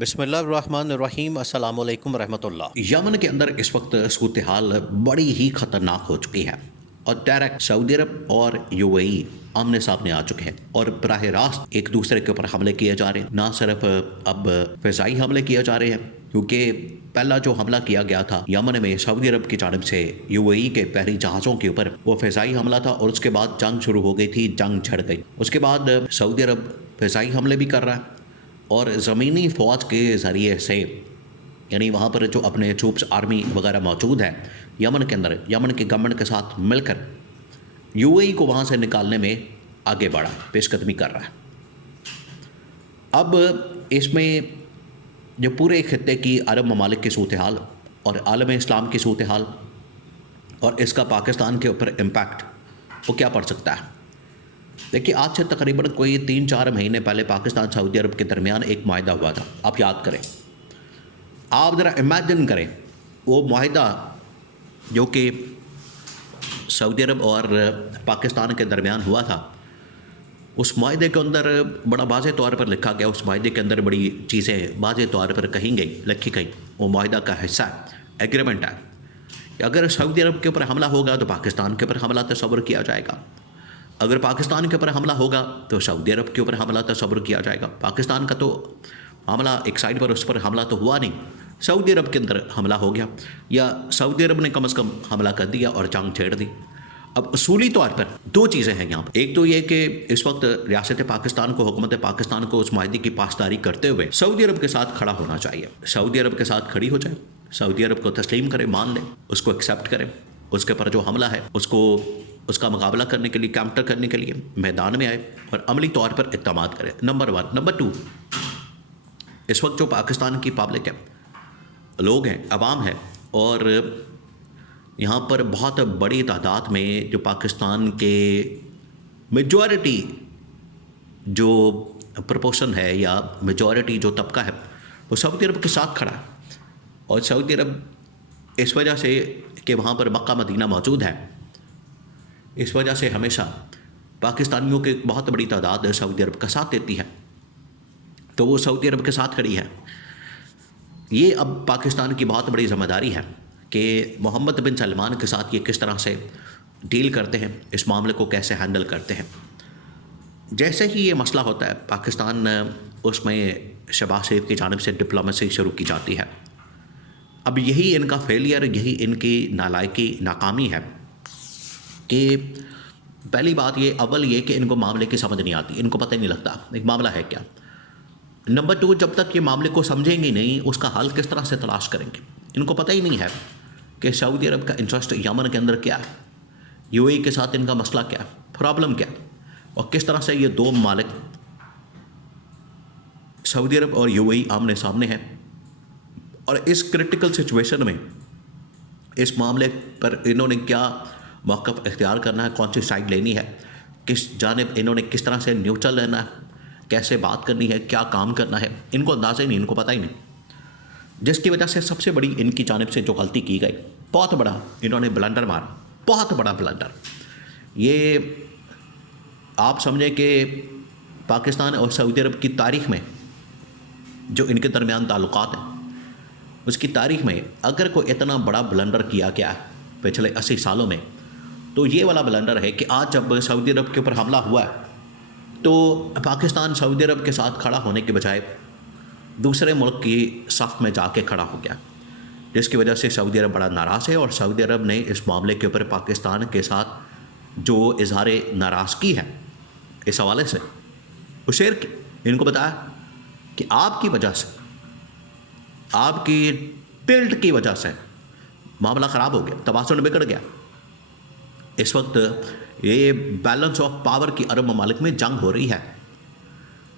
بسم اللہ الرحمن الرحیم، السلام علیکم ورحمۃ اللہ۔ یمن کے اندر اس وقت صورتحال بڑی ہی خطرناک ہو چکی ہے اور ڈائریکٹ سعودی عرب اور یو اے ای آمنے سامنے آ چکے ہیں اور براہ راست ایک دوسرے کے اوپر حملے کیے جا رہے ہیں۔ نہ صرف اب فضائی حملے کیے جا رہے ہیں، کیونکہ پہلا جو حملہ کیا گیا تھا یمن میں سعودی عرب کی جانب سے یو اے ای کے بحری جہازوں کے اوپر، وہ فضائی حملہ تھا اور اس کے بعد جنگ شروع ہو گئی تھی، جنگ چھڑ گئی۔ اس کے بعد سعودی عرب فضائی حملے بھی کر رہا ہے اور زمینی فوج کے ذریعے سے، یعنی وہاں پر جو اپنے ٹروپس آرمی وغیرہ موجود ہے یمن کے اندر، یمن کے گورنمنٹ کے ساتھ مل کر یو اے ای کو وہاں سے نکالنے میں آگے بڑھا، پیش قدمی کر رہا ہے۔ اب اس میں جو پورے خطے کی عرب ممالک کی صورتحال اور عالم اسلام کی صورتحال اور اس کا پاکستان کے اوپر امپیکٹ وہ کیا پڑ سکتا ہے؟ دیکھیے، آج سے تقریباً کوئی 3-4 مہینے پہلے پاکستان سعودی عرب کے درمیان ایک معاہدہ ہوا تھا، آپ یاد کریں، آپ ذرا امیجن کریں وہ معاہدہ جو کہ سعودی عرب اور پاکستان کے درمیان ہوا تھا۔ اس معاہدے کے اندر بڑا واضح طور پر لکھا گیا، اس معاہدے کے اندر بڑی چیزیں واضح طور پر کہیں گئی، لکھی گئی، وہ معاہدہ کا حصہ ہے، ایگریمنٹ ہے کہ اگر سعودی عرب کے اوپر حملہ ہوگا تو پاکستان کے اوپر حملہ تصور کیا جائے گا، اگر پاکستان کے اوپر حملہ ہوگا تو سعودی عرب کے اوپر حملہ تصور کیا جائے گا۔ پاکستان کا تو حملہ ایک سائڈ پر، اس پر حملہ تو ہوا نہیں، سعودی عرب کے اندر حملہ ہو گیا، یا سعودی عرب نے کم از کم حملہ کر دیا اور جنگ چھیڑ دی۔ اب اصولی طور پر دو چیزیں ہیں یہاں پر، ایک تو یہ کہ اس وقت ریاست پاکستان کو، حکومت پاکستان کو اس معاہدے کی پاسداری کرتے ہوئے سعودی عرب کے ساتھ کھڑا ہونا چاہیے، سعودی عرب کے ساتھ کھڑی ہو جائے، سعودی عرب کو تسلیم کرے، مان لے، اس کو ایکسیپٹ کرے، اس کے پر جو حملہ ہے اس کا مقابلہ کرنے کے لیے، کاؤنٹر کرنے کے لیے میدان میں آئے اور عملی طور پر اقدامات کرے، نمبر 1۔ نمبر 2، اس وقت جو پاکستان کی پبلک ہے، لوگ ہیں، عوام ہے، اور یہاں پر بہت بڑی تعداد میں جو پاکستان کے میجورٹی جو پرپورشن ہے یا میجورٹی جو طبقہ ہے وہ سعودی عرب کے ساتھ کھڑا ہے، اور سعودی عرب اس وجہ سے کہ وہاں پر مکہ مدینہ موجود ہے، اس وجہ سے ہمیشہ پاکستانیوں کی بہت بڑی تعداد سعودی عرب کا ساتھ دیتی ہے، تو وہ سعودی عرب کے ساتھ کھڑی ہے۔ یہ اب پاکستان کی بہت بڑی ذمہ داری ہے کہ محمد بن سلمان کے ساتھ یہ کس طرح سے ڈیل کرتے ہیں، اس معاملے کو کیسے ہینڈل کرتے ہیں۔ جیسے ہی یہ مسئلہ ہوتا ہے، پاکستان اس میں شہباز شریف کی جانب سے ڈپلومیسی شروع کی جاتی ہے۔ اب یہی ان کا فیلئر، یہی ان کی نالائکی، ناکامی ہے کہ پہلی بات یہ کہ ان کو معاملے کی سمجھ نہیں آتی، ان کو پتہ نہیں لگتا ایک معاملہ ہے کیا۔ نمبر 2، جب تک یہ معاملے کو سمجھیں گے نہیں، اس کا حل کس طرح سے تلاش کریں گے، ان کو پتہ ہی نہیں ہے کہ سعودی عرب کا انٹرسٹ یمن کے اندر کیا ہے، یو اے ای کے ساتھ ان کا مسئلہ کیا ہے، پرابلم کیا ہے، اور کس طرح سے یہ دو ممالک سعودی عرب اور یو اے ای آمنے سامنے ہیں، اور اس کرٹیکل سچویشن میں اس معاملے پر انہوں نے کیا موقف اختیار کرنا ہے، کون سی سائڈ لینی ہے، کس جانب انہوں نے کس طرح سے نیوٹرل رہنا ہے، کیسے بات کرنی ہے، کیا کام کرنا ہے، ان کو اندازہ ہی نہیں، ان کو پتہ ہی نہیں، جس کی وجہ سے سب سے بڑی ان کی جانب سے جو غلطی کی گئی، بہت بڑا انہوں نے بلنڈر مارا، بہت بڑا بلنڈر۔ یہ آپ سمجھیں کہ پاکستان اور سعودی عرب کی تاریخ میں جو ان کے درمیان تعلقات ہیں، اس کی تاریخ میں اگر کوئی اتنا بڑا بلنڈر کیا گیا ہے پچھلے 80 سالوں میں، تو یہ والا بلنڈر ہے کہ آج جب سعودی عرب کے اوپر حملہ ہوا ہے تو پاکستان سعودی عرب کے ساتھ کھڑا ہونے کے بجائے دوسرے ملک کی صف میں جا کے کھڑا ہو گیا، جس کی وجہ سے سعودی عرب بڑا ناراض ہے، اور سعودی عرب نے اس معاملے کے اوپر پاکستان کے ساتھ جو اظہار ناراضگی ہے اس حوالے سے وہ شیئر کی، ان کو بتایا کہ آپ کی وجہ سے، آپ کی ٹلٹ کی وجہ سے معاملہ خراب ہو گیا، توازن بگڑ گیا۔ اس وقت یہ بیلنس آف پاور کی عرب ممالک میں جنگ ہو رہی ہے،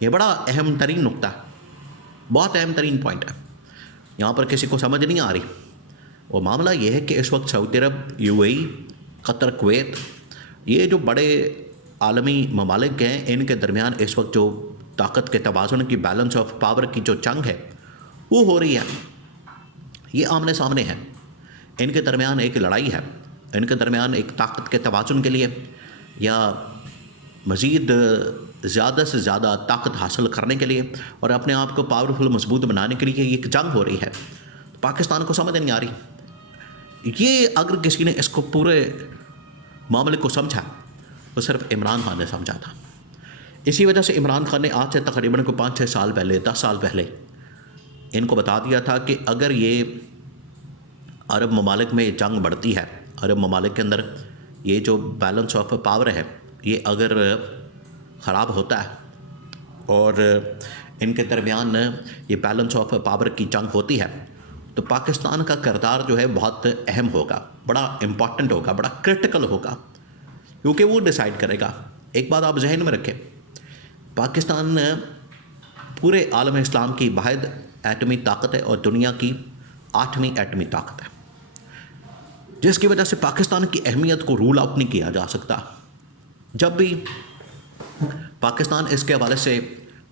یہ بڑا اہم ترین نقطہ ہے، بہت اہم ترین پوائنٹ ہے، یہاں پر کسی کو سمجھ نہیں آ رہی۔ وہ معاملہ یہ ہے کہ اس وقت سعودی عرب، you a E, Qatar, Kuwait, یہ جو بڑے عالمی ممالک ہیں، ان کے درمیان اس وقت جو طاقت کے توازن کی، بیلنس آف پاور کی جو جنگ ہے وہ ہو رہی ہے، یہ آمنے سامنے ہے، ان کے درمیان ایک لڑائی ہے، ان کے درمیان ایک طاقت کے توازن کے لیے یا مزید زیادہ سے زیادہ طاقت حاصل کرنے کے لیے اور اپنے آپ کو پاورفل مضبوط بنانے کے لیے ایک جنگ ہو رہی ہے. پاکستان کو سمجھ نہیں آ رہی. یہ اگر کسی نے اس کو پورے معاملے کو سمجھا تو صرف عمران خان نے سمجھا تھا. اسی وجہ سے عمران خان نے آج سے تقریباً 5-6 سال پہلے 10 سال پہلے ان کو بتا دیا تھا کہ اگر یہ عرب ممالک میں جنگ بڑھتی ہے، عرب ممالک کے اندر یہ جو بیلنس آف پاور ہے یہ اگر خراب ہوتا ہے اور ان کے درمیان یہ بیلنس آف پاور کی جنگ ہوتی ہے تو پاکستان کا کردار جو ہے بہت اہم ہوگا، بڑا امپورٹنٹ ہوگا، بڑا کرٹیکل ہوگا، کیونکہ وہ ڈیسائیڈ کرے گا. ایک بات آپ ذہن میں رکھیں، پاکستان پورے عالم اسلام کی واحد ایٹمی طاقت ہے اور دنیا کی 8ویں ایٹمی طاقت ہے، جس کی وجہ سے پاکستان کی اہمیت کو رول آؤٹ نہیں کیا جا سکتا. جب بھی پاکستان اس کے حوالے سے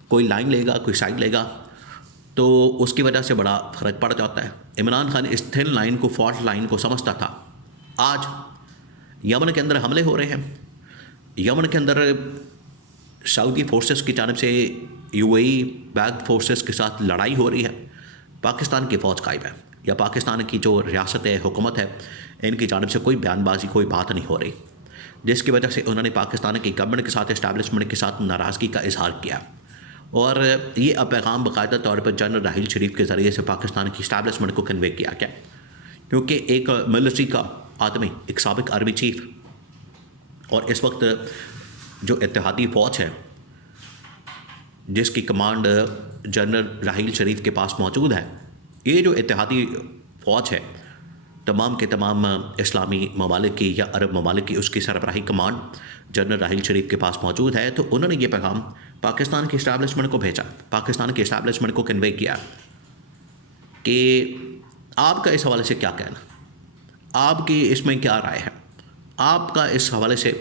کوئی لائن لے گا، کوئی سائڈ لے گا تو اس کی وجہ سے بڑا فرق پڑ جاتا ہے. عمران خان اس تھن لائن کو، فالٹ لائن کو سمجھتا تھا. آج یمن کے اندر حملے ہو رہے ہیں، یمن کے اندر سعودی فورسز کی جانب سے UAE بیکڈ فورسز کے ساتھ لڑائی ہو رہی ہے. پاکستان کی فوج غائب ہے، یا پاکستان کی جو ریاست حکومت ہے ان کی جانب سے کوئی بیان بازی، کوئی بات نہیں ہو رہی، جس کی وجہ سے انہوں نے پاکستان کی گورنمنٹ کے ساتھ، اسٹیبلشمنٹ کے ساتھ ناراضگی کا اظہار کیا. اور یہ پیغام باقاعدہ طور پر جنرل راحیل شریف کے ذریعے سے پاکستان کی اسٹیبلشمنٹ کو کنوے کیا گیا، کیونکہ ایک ملٹری کا آدمی، ایک سابق آرمی چیف، اور اس وقت جو اتحادی فوج ہے جس کی کمانڈ جنرل راحیل شریف کے پاس موجود ہے، یہ جو اتحادی فوج ہے تمام کے تمام اسلامی ممالک کی یا عرب ممالک کی، اس کی سربراہی کمانڈ جنرل راحیل شریف کے پاس موجود ہے. تو انہوں نے یہ پیغام پاکستان کی اسٹیبلشمنٹ کو بھیجا، پاکستان کی اسٹیبلشمنٹ کو کنوے کیا کہ آپ کا اس حوالے سے کیا کہنا، آپ کی اس میں کیا رائے ہے، آپ کا اس حوالے سے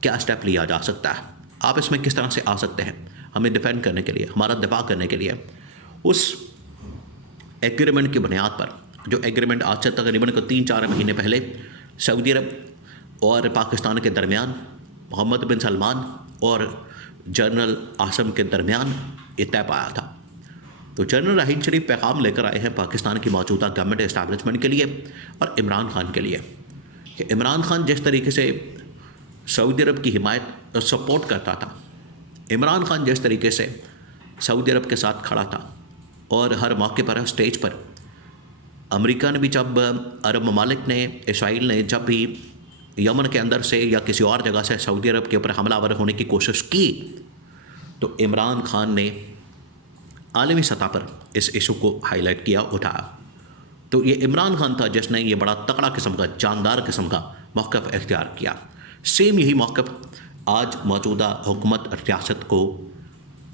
کیا اسٹیپ لیا جا سکتا ہے، آپ اس میں کس طرح سے آ سکتے ہیں ہمیں ڈیفینڈ کرنے کے لیے، ہمارا دفاع کرنے کے لیے. اس ایگریمنٹ کی بنیاد پر، جو ایگریمنٹ آج سے تقریباً 3-4 مہینے پہلے سعودی عرب اور پاکستان کے درمیان، محمد بن سلمان اور جنرل عاصم کے درمیان یہ طے پایا تھا. تو جنرل راحیل شریف پیغام لے کر آئے ہیں پاکستان کی موجودہ گورنمنٹ اسٹیبلشمنٹ کے لیے اور عمران خان کے لیے، کہ عمران خان جس طریقے سے سعودی عرب کی حمایت اور سپورٹ کرتا تھا، عمران خان جس طریقے سے سعودی عرب کے ساتھ کھڑا تھا اور ہر موقع پر، اسٹیج پر، امریکہ نے بھی جب عرب ممالک نے، اسرائیل نے جب بھی یمن کے اندر سے یا کسی اور جگہ سے سعودی عرب کے اوپر حملہ آور ہونے کی کوشش کی تو عمران خان نے عالمی سطح پر اس ایشو کو ہائی لائٹ کیا، اٹھایا. تو یہ عمران خان تھا جس نے یہ بڑا تکڑا قسم کا، جاندار قسم کا موقف اختیار کیا. سیم یہی موقف آج موجودہ حکومت ریاست کو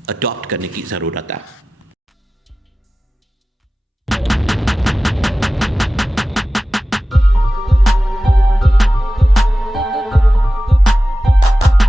اڈاپٹ کرنے کی ضرورت ہے.